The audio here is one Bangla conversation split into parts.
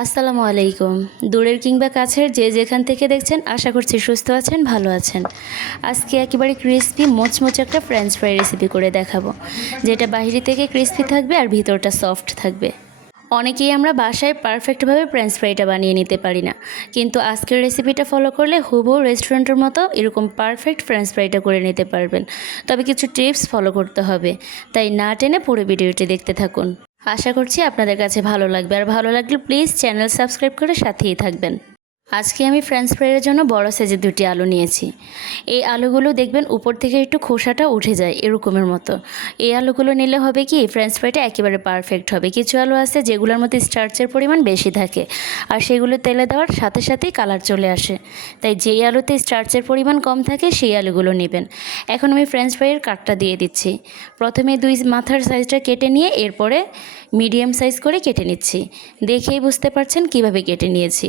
আসসালামু আলাইকুম। দূরের কিংবা কাছের যে যেখান থেকে দেখছেন আশা করছি সুস্থ আছেন, ভালো আছেন। আজকে একেবারে ক্রিসপি মোচমোচে একটা ফ্রেঞ্চ ফ্রাই রেসিপি করে দেখাবো, যেটা বাইরে থেকে ক্রিসপি থাকবে আর ভিতরটা সফট থাকবে। অনেকেই আমরা বাসায় পারফেক্টভাবে ফ্রেঞ্চ ফ্রাইটা বানিয়ে নিতে পারি না, কিন্তু আজকের রেসিপিটা ফলো করলে হুবহু রেস্টুরেন্টের মতো এরকম পারফেক্ট ফ্রেঞ্চ ফ্রাইটা করে নিতে পারবেন। তবে কিছু টিপস ফলো করতে হবে, তাই না টেনে পুরো ভিডিওটি দেখতে থাকুন। আশা করছি আপনাদের কাছে ভালো লাগবে, আর ভালো লাগলে প্লিজ চ্যানেল সাবস্ক্রাইব করে সাথেই থাকবেন। আজকে আমি ফ্রেঞ্চ ফ্রাইয়ের জন্য বড় সাইজের 2টি আলু নিয়েছি। এই আলুগুলো দেখবেন উপর থেকে একটু খোসাটা উঠে যায় এরকমের মতো। এই আলুগুলো নিলে হবে কি, ফ্রেঞ্চ ফ্রাইটা একেবারে পারফেক্ট হবে। কিছু আলু আছে যেগুলোর মধ্যে স্টার্চের পরিমাণ বেশি থাকে, আর সেগুলো তেলে দেওয়ার সাথে সাথেই কালার চলে আসে। তাই যেই আলুতে স্টার্চের পরিমাণ কম থাকে সেই আলুগুলো নেবেন। এখন আমি ফ্রেঞ্চ ফ্রাইয়ের কাটটা দিয়ে দিচ্ছি। প্রথমে 2 মাথার সাইজটা কেটে নিয়ে এরপরে মিডিয়াম সাইজ করে কেটে নিচ্ছি। দেখেই বুঝতে পারছেন কিভাবে কেটে নিয়েছি।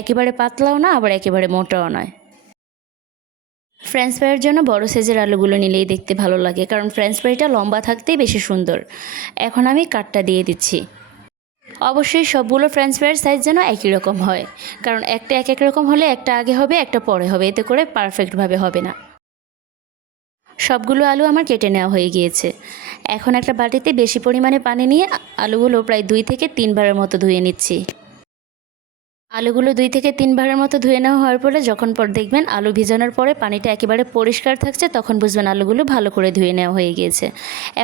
একেবারে পাতলাও না, আবার একেবারে মোটাও নয়। ফ্রেঞ্চ ফ্রাইয়ের জন্য বড় সাইজের আলুগুলো নিলেই দেখতে ভালো লাগে, কারণ ফ্রেঞ্চ ফ্রাইটা লম্বা থাকতেই বেশি সুন্দর। এখন আমি কাটটা দিয়ে দিচ্ছি। অবশ্যই সবগুলো ফ্রেঞ্চ ফ্রাইয়ের সাইজ যেন একই রকম হয়, কারণ একটা এক এক রকম হলে একটা আগে হবে একটা পরে হবে, এতে করে পারফেক্টভাবে হবে না। সবগুলো আলু আমার কেটে নেওয়া হয়ে গিয়েছে। এখন একটা বাটিতে বেশি পরিমাণে পানি নিয়ে আলুগুলো প্রায় 2 থেকে 3 বারের মতো ধুয়ে নিচ্ছি। আলুগুলো 2 থেকে 3 বারের মতো ধুয়ে নেওয়া হওয়ার পরে যখন দেখবেন আলু ভিজানোর পরে পানিটা একেবারে পরিষ্কার থাকছে, তখন বুঝবেন আলুগুলো ভালো করে ধুয়ে নেওয়া হয়ে গিয়েছে।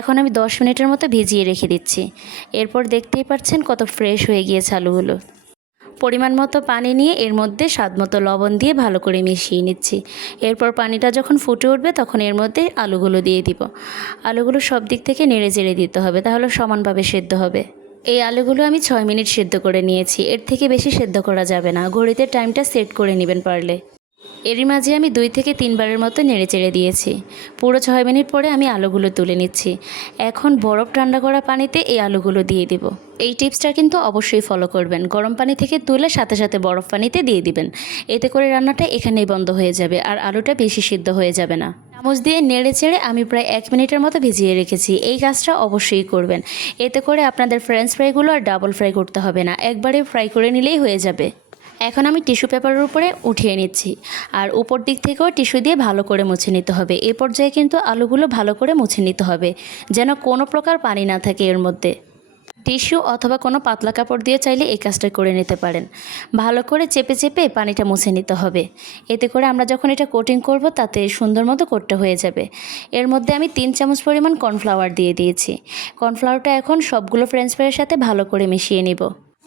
এখন আমি 10 মিনিটের মতো ভিজিয়ে রেখে দিচ্ছি। এরপর দেখতেই পাচ্ছেন কত ফ্রেশ হয়ে গিয়েছে আলুগুলো। পরিমাণ মতো পানি নিয়ে এর মধ্যে স্বাদ মতো লবণ দিয়ে ভালো করে মিশিয়ে নিচ্ছি। এরপর পানিটা যখন ফুটে উঠবে তখন এর মধ্যে আলুগুলো দিয়ে দিব। আলুগুলো সব দিক থেকে নেড়ে চেড়ে দিতে হবে, তাহলে সমানভাবে সেদ্ধ হবে। এই আলুগুলো আমি 6 মিনিট সেদ্ধ করে নিয়েছি। এর থেকে বেশি সেদ্ধ করা যাবে না, ঘড়িতে টাইমটা সেট করে নেবেন পারলে। এরই মাঝে আমি 2 থেকে 3 বারের মতো নেড়ে চেড়ে দিয়েছি। পুরো 6 মিনিট পরে আমি আলুগুলো তুলে নিচ্ছি। এখন বরফ ঠান্ডা করা পানিতে এই আলুগুলো দিয়ে দিব। এই টিপসটা কিন্তু অবশ্যই ফলো করবেন। গরম পানি থেকে তুলে সাথে সাথে বরফ পানিতে দিয়ে দিবেন। এতে করে রান্নাটা এখানেই বন্ধ হয়ে যাবে, আর আলুটা বেশি সিদ্ধ হয়ে যাবে না। চামচ দিয়ে নেড়ে চেড়ে আমি প্রায় 1 মিনিটের মতো ভিজিয়ে রেখেছি। এই কাজটা অবশ্যই করবেন। এতে করে আপনাদের ফ্রেঞ্চ ফ্রাইগুলো আর ডাবল ফ্রাই করতে হবে না, একবারে ফ্রাই করে নিলেই হয়ে যাবে। এখন আমি টিস্যু পেপারের উপরে উঠিয়ে নিচ্ছি, আর উপর দিক থেকেও টিস্যু দিয়ে ভালো করে মুছে নিতে হবে। এ পর্যায়ে কিন্তু আলুগুলো ভালো করে মুছে নিতে হবে, যেন কোনো প্রকার পানি না থাকে এর মধ্যে। টিস্যু অথবা কোনো পাতলা কাপড় দিয়ে চাইলে এই কাজটা করে নিতে পারেন। ভালো করে চেপে চেপে পানিটা মুছে নিতে হবে। এতে করে আমরা যখন এটা কোটিং করব তাতে সুন্দর মতো কোটটা হয়ে যাবে। এর মধ্যে আমি 3 চামচ পরিমাণ কর্নফ্লাওয়ার দিয়ে দিয়েছি। কর্নফ্লাওয়ারটা এখন সবগুলো ফ্রেঞ্চ ফ্রাইয়ের সাথে ভালো করে মিশিয়ে নিব।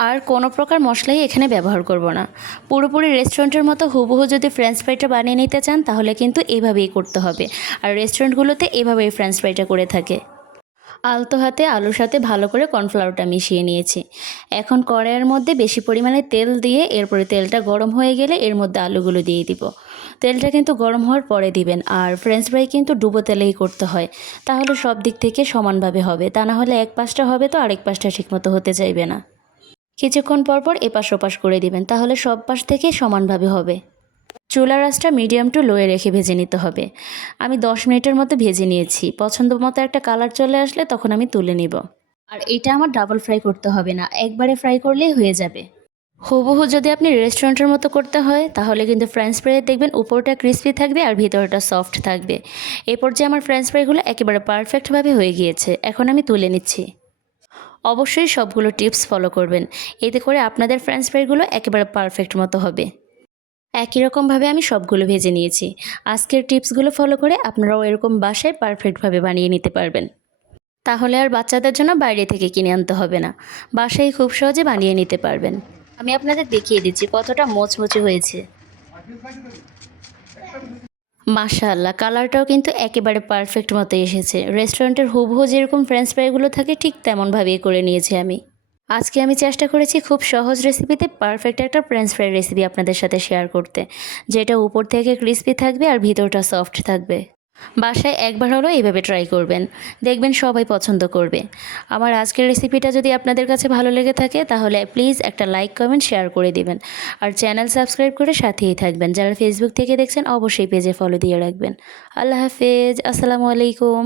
আর কোনো প্রকার মশলাই এখানে ব্যবহার করব না। পুরোপুরি রেস্টুরেন্টের মতো হুবহু যদি ফ্রেঞ্চ ফ্রাইটা বানিয়ে নিতে চান তাহলে কিন্তু এভাবেই করতে হবে। আর রেস্টুরেন্টগুলোতে এভাবেই ফ্রেঞ্চ ফ্রাইটা করে থাকে। আলতো হাতে আলুর সাথে ভালো করে কর্নফ্লাওয়ারটা মিশিয়ে নিয়েছি। এখন কড়াইয়ের মধ্যে বেশি পরিমাণে তেল দিয়ে এরপরে তেলটা গরম হয়ে গেলে এর মধ্যে আলুগুলো দিয়ে দিব। তেলটা কিন্তু গরম হওয়ার পরে দিবেন, আর ফ্রেঞ্চ ফ্রাই কিন্তু ডুবো তেলেই করতে হয়, তাহলে সব দিক থেকে সমানভাবে হবে। তা না হলে এক পাশটা হবে তো আরেক পাশটা ঠিকমতো হতে চাইবে না। কিছুক্ষণ পর পর এপাশ ওপাশ করে দিবেন, তাহলে সব পাশ থেকে সমানভাবে হবে। চুলার আঁচটা মিডিয়াম টু লোয়ে রেখে ভেজে নিতে হবে। আমি 10 মিনিটের মতো ভেজে নিয়েছি। পছন্দ মতো একটা কালার চলে আসলে তখন আমি তুলে নিব। আর এটা আমার ডাবল ফ্রাই করতে হবে না, একবারে ফ্রাই করলেই হয়ে যাবে। হুবহু যদি আপনি রেস্টুরেন্টের মতো করতে হয় তাহলে কিন্তু ফ্রেঞ্চ ফ্রাই দেখবেন উপরটা ক্রিসপি থাকবে আর ভিতরটা সফট থাকবে। এই পর্যায়ে আমার ফ্রেঞ্চ ফ্রাইগুলো একেবারে পারফেক্টভাবে হয়ে গিয়েছে। এখন আমি তুলে নিচ্ছি। অবশ্যই সবগুলো টিপস ফলো করবেন, এতে করে আপনাদের ফ্রেঞ্চ ফ্রাইগুলো একেবারে পারফেক্ট মতো হবে। একই রকমভাবে আমি সবগুলো ভেজে নিয়েছি। আজকের টিপসগুলো ফলো করে আপনারাও এরকম বাসায় পারফেক্টভাবে বানিয়ে নিতে পারবেন। তাহলে আর বাচ্চাদের জন্য বাইরে থেকে কিনে আনতে হবে না, বাসায় খুব সহজে বানিয়ে নিতে পারবেন। আমি আপনাদের দেখিয়ে দিচ্ছি কতটা মোচমোচে হয়েছে। মাশাআল্লাহ, কালারটাও কিন্তু একেবারে পারফেক্ট মতো এসেছে। রেস্টুরেন্টের হুবহু যেরকম ফ্রেঞ্চ ফ্রাইগুলো থাকে ঠিক তেমনভাবেই করে নিয়েছি আমি। আজকে আমি চেষ্টা করেছি খুব সহজ রেসিপিতে পারফেক্ট একটা ফ্রেঞ্চ ফ্রাই রেসিপি আপনাদের সাথে শেয়ার করতে, যেটা উপর থেকে ক্রিসপি থাকবে আর ভিতরটা সফট থাকবে। বাসায় একবার হলেও এইভাবে ট্রাই করবেন, দেখবেন সবাই পছন্দ করবে। আমার আজকের রেসিপিটা যদি আপনাদের কাছে ভালো লেগে থাকে তাহলে প্লিজ একটা লাইক কমেন্ট শেয়ার করে দিবেন, আর চ্যানেল সাবস্ক্রাইব করে সাথেই থাকবেন। যারা ফেসবুক থেকে দেখছেন অবশ্যই পেজে ফলো দিয়ে রাখবেন। আল্লাহ হাফেজ, আসসালামু আলাইকুম।